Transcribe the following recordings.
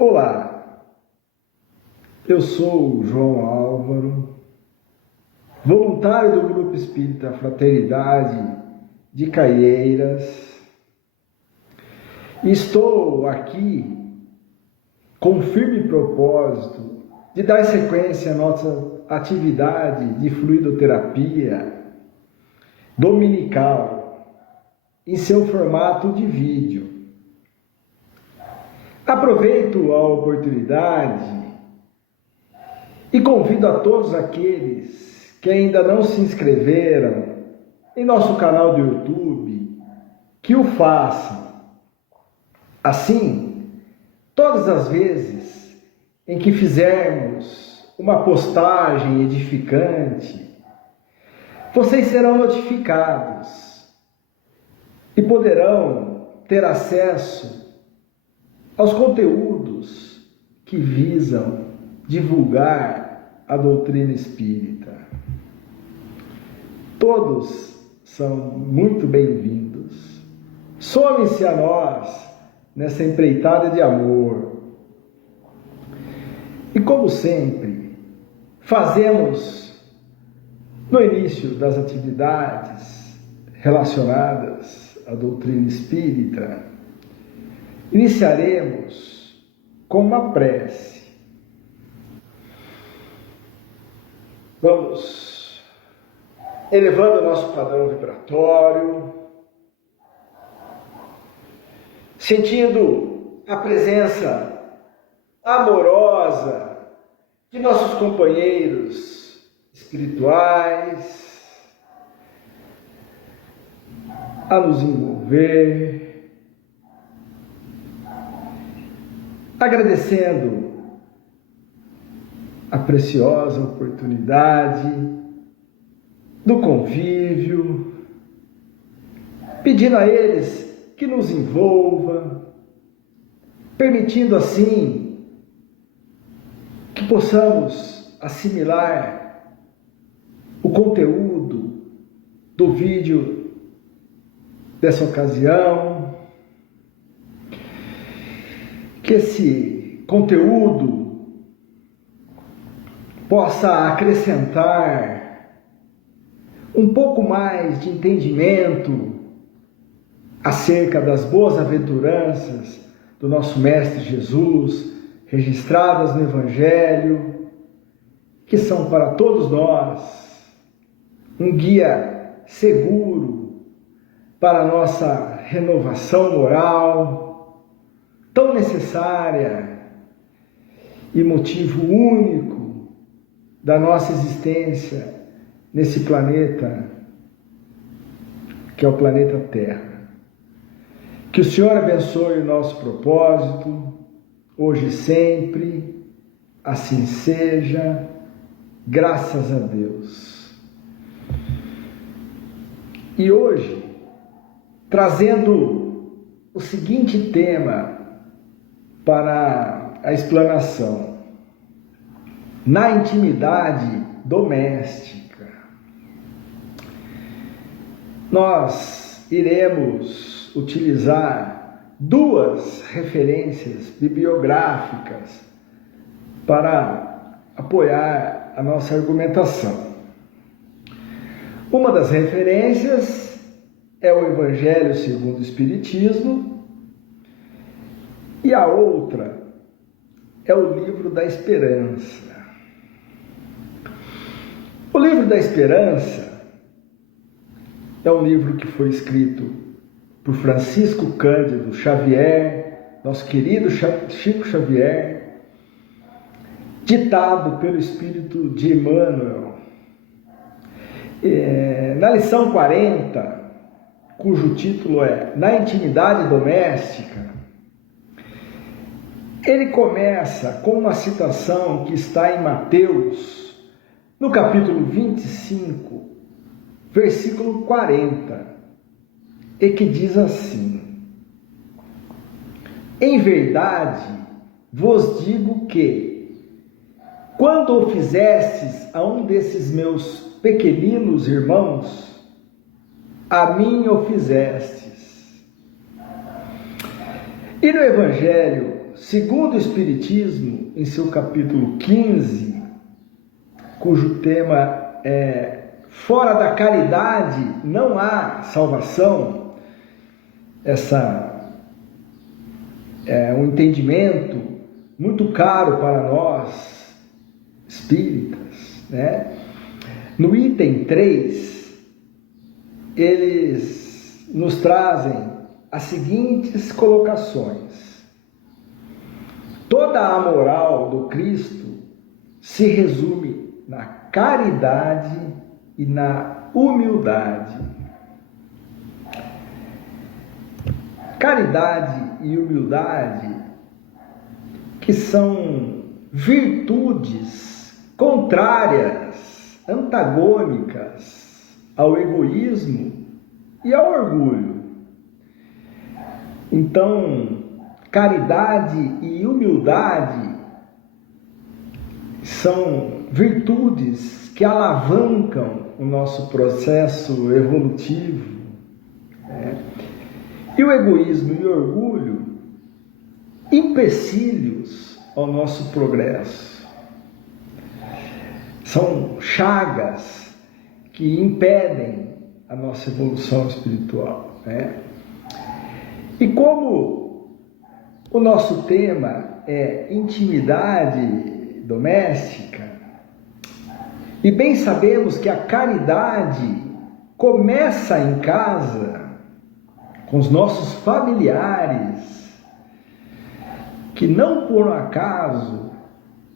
Olá, eu sou o João Álvaro, voluntário do Grupo Espírita Fraternidade de Caieiras. Estou aqui com o firme propósito de dar sequência à nossa atividade de fluidoterapia dominical em seu formato de vídeo. Aproveito a oportunidade e convido a todos aqueles que ainda não se inscreveram em nosso canal do YouTube que o façam. Assim, todas as vezes em que fizermos uma postagem edificante, vocês serão notificados e poderão ter acesso aos conteúdos que visam divulgar a doutrina espírita. Todos são muito bem-vindos. Some-se a nós nessa empreitada de amor. E como sempre, fazemos no início das atividades relacionadas à doutrina espírita, iniciaremos com uma prece. Vamos elevando o nosso padrão vibratório, sentindo a presença amorosa de nossos companheiros espirituais a nos envolver, agradecendo a preciosa oportunidade do convívio, pedindo a eles que nos envolvam, permitindo assim que possamos assimilar o conteúdo do vídeo dessa ocasião, que esse conteúdo possa acrescentar um pouco mais de entendimento acerca das boas aventuranças do nosso Mestre Jesus, registradas no Evangelho, que são para todos nós um guia seguro para a nossa renovação moral, tão necessária e motivo único da nossa existência nesse planeta, que é o planeta Terra. Que o Senhor abençoe o nosso propósito, hoje e sempre, assim seja, graças a Deus. E hoje, trazendo o seguinte tema para a explanação: na intimidade doméstica. Nós iremos utilizar duas referências bibliográficas para apoiar a nossa argumentação. Uma das referências é o Evangelho segundo o Espiritismo, e a outra é o Livro da Esperança. O Livro da Esperança é um livro que foi escrito por Francisco Cândido Xavier, nosso querido Chico Xavier, ditado pelo Espírito de Emmanuel. Na lição 40, cujo título é Na Intimidade Doméstica, ele começa com uma citação que está em Mateus, no capítulo 25, versículo 40, e que diz assim: em verdade vos digo que, quando o fizestes a um desses meus pequeninos irmãos, a mim o fizestes. E no Evangelho segundo o Espiritismo, em seu capítulo 15, cujo tema é Fora da caridade não há salvação, essa é um entendimento muito caro para nós espíritas, né? No item 3, eles nos trazem as seguintes colocações. Toda a moral do Cristo se resume na caridade e na humildade. Caridade e humildade, que são virtudes contrárias, antagônicas ao egoísmo e ao orgulho. Então, caridade e humildade são virtudes que alavancam o nosso processo evolutivo, né? E o egoísmo e o orgulho, empecilhos ao nosso progresso. São chagas que impedem a nossa evolução espiritual, né? E como o nosso tema é intimidade doméstica, e bem sabemos que a caridade começa em casa, com os nossos familiares, que não por acaso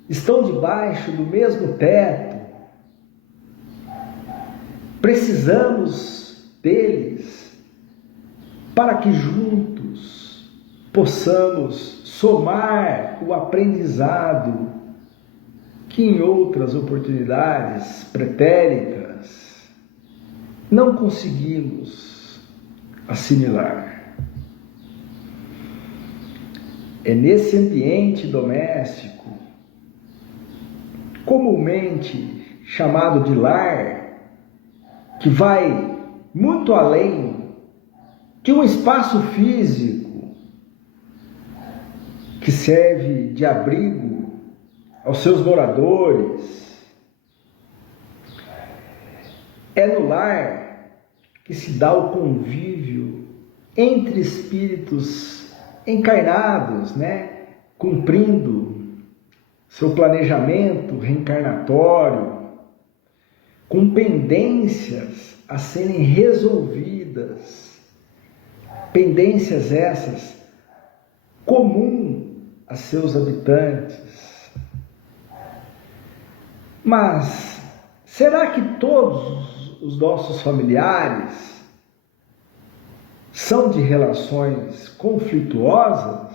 estão debaixo do mesmo teto. Precisamos deles para que juntos possamos somar o aprendizado que em outras oportunidades pretéritas não conseguimos assimilar. É nesse ambiente doméstico, comumente chamado de lar, que vai muito além de um espaço físico que serve de abrigo aos seus moradores. É no lar que se dá o convívio entre espíritos encarnados, né? Cumprindo seu planejamento reencarnatório, com pendências a serem resolvidas, pendências essas comum a seus habitantes. Mas será que todos os nossos familiares são de relações conflituosas?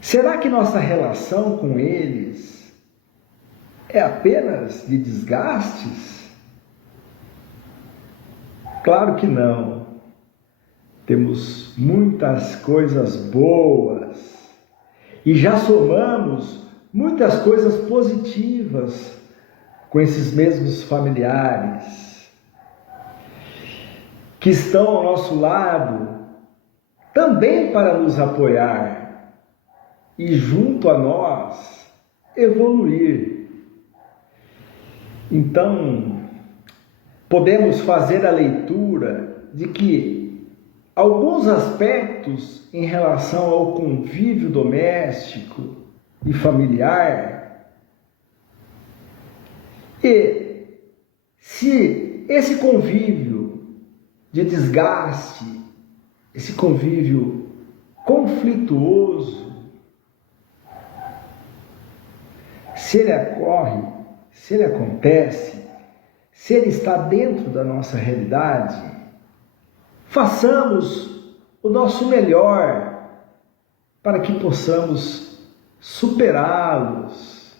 Será que nossa relação com eles é apenas de desgastes? Claro que não. Temos muitas coisas boas e já somamos muitas coisas positivas com esses mesmos familiares que estão ao nosso lado também para nos apoiar e junto a nós evoluir. Então, podemos fazer a leitura de que alguns aspectos em relação ao convívio doméstico e familiar, e se esse convívio de desgaste, esse convívio conflituoso, se ele ocorre, se ele acontece, se ele está dentro da nossa realidade, façamos o nosso melhor para que possamos superá-los.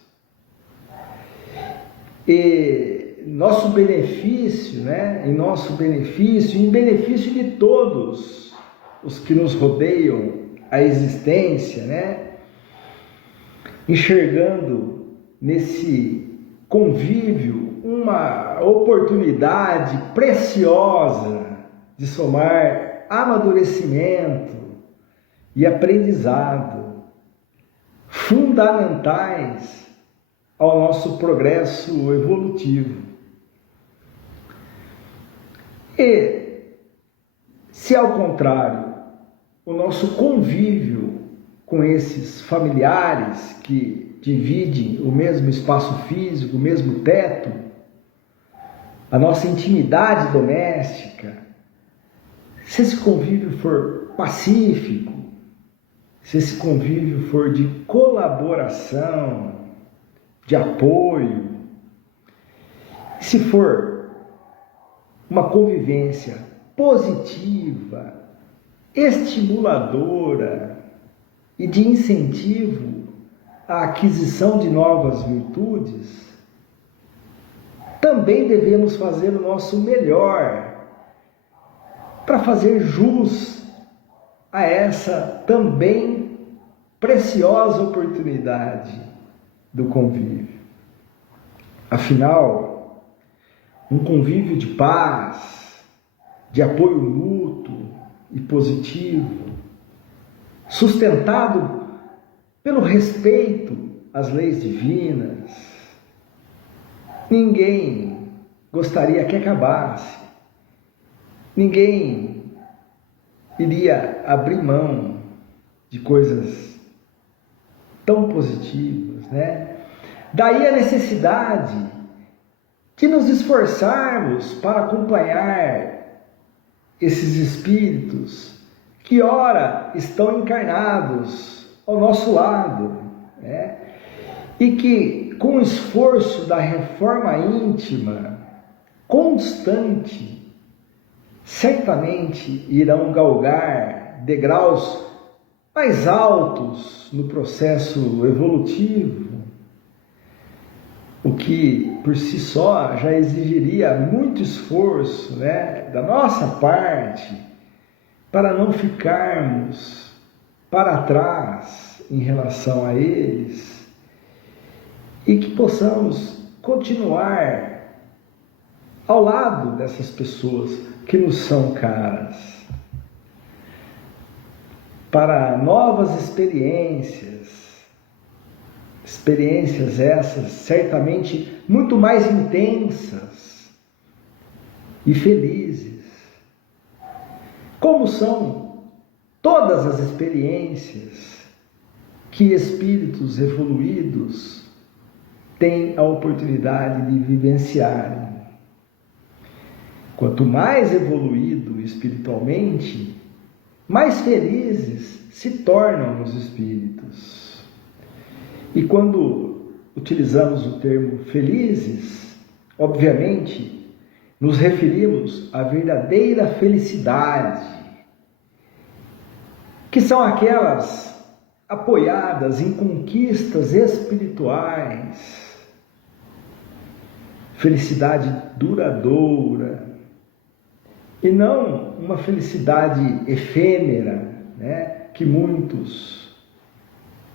E nosso benefício, né? Em nosso benefício, em benefício de todos os que nos rodeiam a existência, né? Enxergando nesse convívio uma oportunidade preciosa de somar amadurecimento e aprendizado fundamentais ao nosso progresso evolutivo. E, se ao contrário, o nosso convívio com esses familiares que dividem o mesmo espaço físico, o mesmo teto, a nossa intimidade doméstica, se esse convívio for pacífico, se esse convívio for de colaboração, de apoio, se for uma convivência positiva, estimuladora e de incentivo à aquisição de novas virtudes, também devemos fazer o nosso melhor para fazer jus a essa também preciosa oportunidade do convívio. Afinal, um convívio de paz, de apoio mútuo e positivo, sustentado pelo respeito às leis divinas, ninguém gostaria que acabasse. Ninguém iria abrir mão de coisas tão positivas, né? Daí a necessidade de nos esforçarmos para acompanhar esses espíritos que ora estão encarnados ao nosso lado, né? E que com o esforço da reforma íntima constante, certamente irão galgar degraus mais altos no processo evolutivo, o que por si só já exigiria muito esforço, né, da nossa parte para não ficarmos para trás em relação a eles e que possamos continuar ao lado dessas pessoas que nos são caras, para novas experiências essas certamente muito mais intensas e felizes, como são todas as experiências que espíritos evoluídos têm a oportunidade de vivenciarem. Quanto mais evoluído espiritualmente, mais felizes se tornam os espíritos. E quando utilizamos o termo felizes, obviamente, nos referimos à verdadeira felicidade, que são aquelas apoiadas em conquistas espirituais, felicidade duradoura, e não uma felicidade efêmera, né, que muitos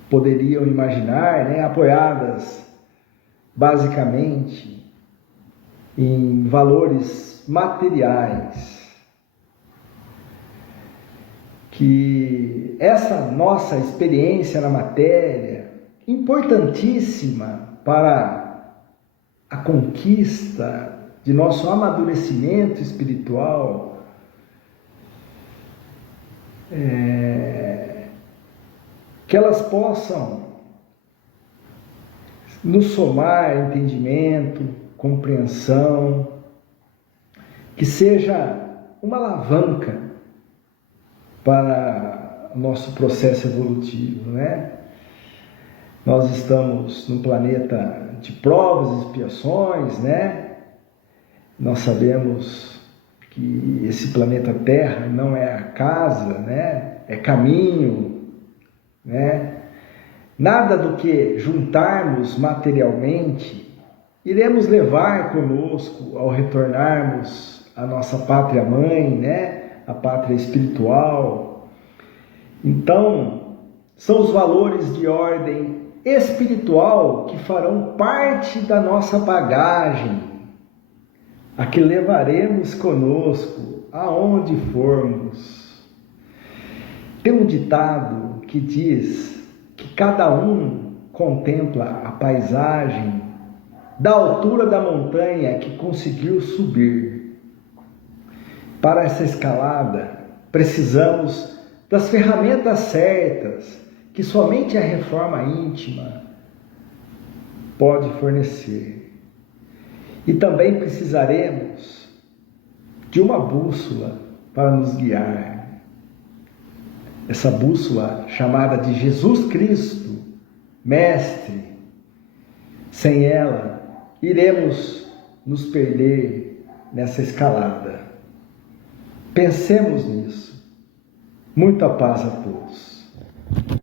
poderiam imaginar, né, apoiadas basicamente em valores materiais. Que essa nossa experiência na matéria, importantíssima para a conquista de nosso amadurecimento espiritual, que elas possam nos somar entendimento, compreensão, que seja uma alavanca para o nosso processo evolutivo, né? Nós estamos num planeta de provas e expiações, né? Nós sabemos que esse planeta Terra não é a casa, né? É caminho, né? Nada do que juntarmos materialmente iremos levar conosco ao retornarmos à nossa pátria mãe, né? A pátria espiritual. Então, são os valores de ordem espiritual que farão parte da nossa bagagem, a que levaremos conosco aonde formos. Tem um ditado que diz que cada um contempla a paisagem da altura da montanha que conseguiu subir. Para essa escalada, precisamos das ferramentas certas que somente a reforma íntima pode fornecer. E também precisaremos de uma bússola para nos guiar. Essa bússola chamada de Jesus Cristo, Mestre. Sem ela, iremos nos perder nessa escalada. Pensemos nisso. Muita paz a todos.